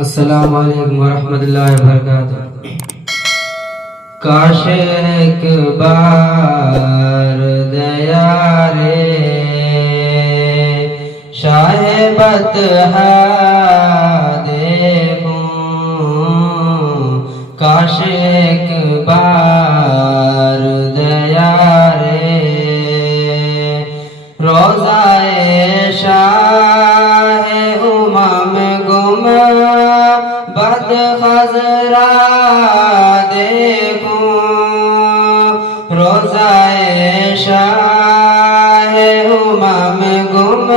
अस्सलाम वालेकुम वरहमतुल्लाहि वबरकातुहू। काश एक बार दया रे शाहे बतहा देखूं, काश एक बार दया रे रोज़ाए शाहे उमम गुम बद खजरा देखूं, रोज़ाए शाहे उमम गुम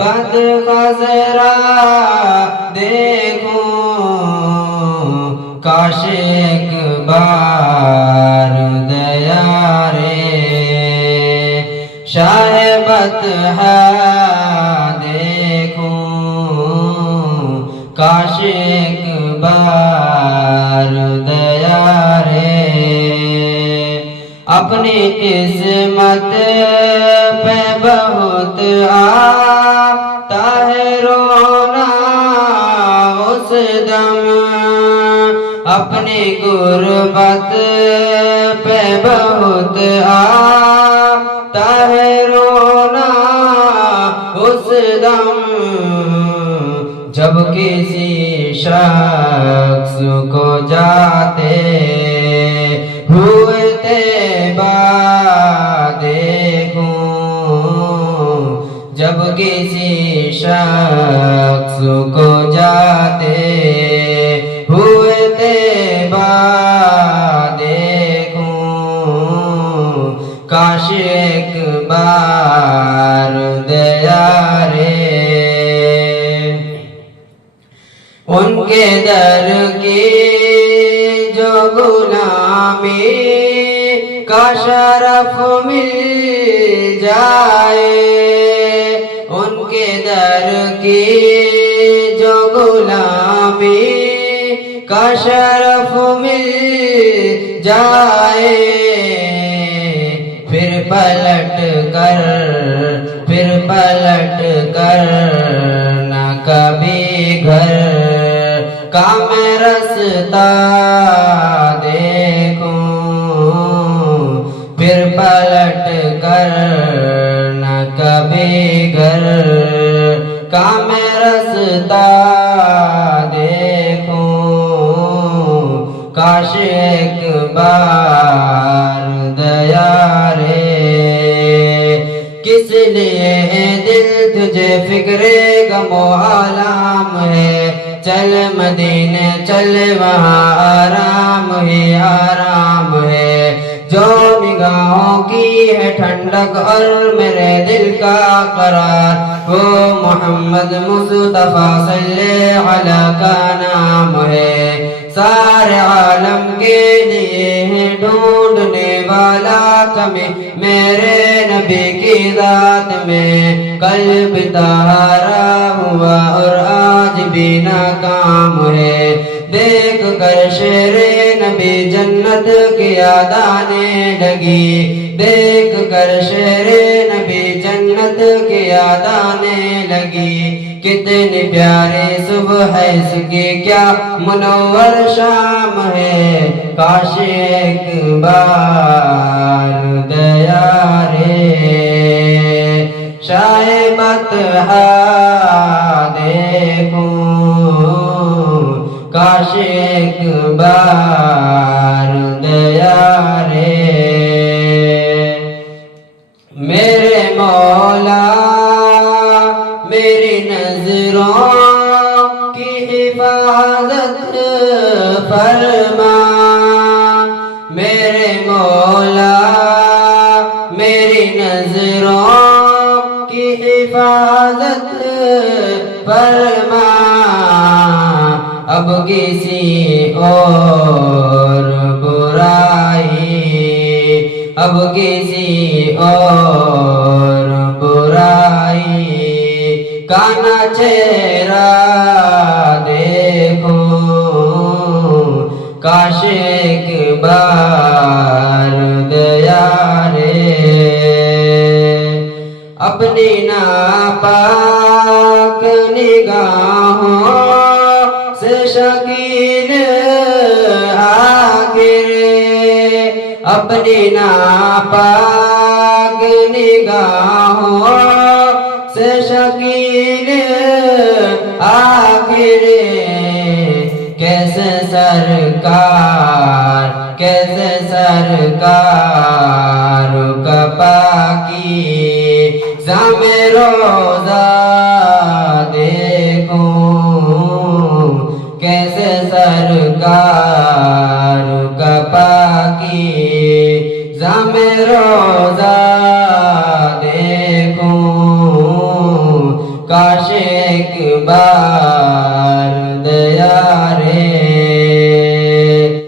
बद खजरा देखूं, काश एक बार दया रे शाहे बतहा देखूं, काश एक बार दया रे अपनी किस्मत पे बहुत आता है रोना उस दम, अपनी गुर्बत पे बहुत आता है रोना उस दम, जब किसी शख्स को जाते हुए तैबा देखूं, जब किसी शख्स को जाते हुए तैबा देखूं, काश एक बार दया रे उनके दर की जो गुलामी का शरफ मिल जाए, उनके दर की जो गुलामी का शरफ मिल जाए, फिर पलट कर न कभी घर का मैं रास्ता देखूं, फिर पलट कर न कभी घर का मैं रास्ता देखूं, काश एक बार दया रे किस लिए दिल तुझे फिक्रे गमो आलाम है, चल मदीने चल वहाँ आराम ही आराम है, जो निगाहों की है ठंडक और मेरे दिल का करार, वो मोहम्मद मुस्तफा सल्लल्लाहु अलैहि का नाम है, सारे आलम के लिए है ढूंढने वाला कमी मेरे नबी की जात में, कल भी तहारा हुआ और आज भी नाकाम है, देख कर शेरे नबी जन्नत की याद आने लगी, देख कर शेरे नबी जन्नत की याद आने लगी, कितने प्यारे सुबह है इसकी क्या मुनव्वर शाम है, काश एक बार दया रे शाये बतहा देखूं, काश एक बार दया रे मेरे मौला मेरी नजरों की हिफाजत फरमा, मेरे मौला मेरी नजरों की हिफाजत फरमा, अब किसी और बुराई, अब किसी और बुराई का न चेहरा देखूं, काश एक बार दया रे अपनी नापाक निगाहों शकील आखिर अपनी नापाक निगाहों से शकील आखिर कैसे सरकार कपाकी ज़ामे रोज़ा देखूं कैसे सरकार कपाकी ज़ामे रोज़ा देखूं काश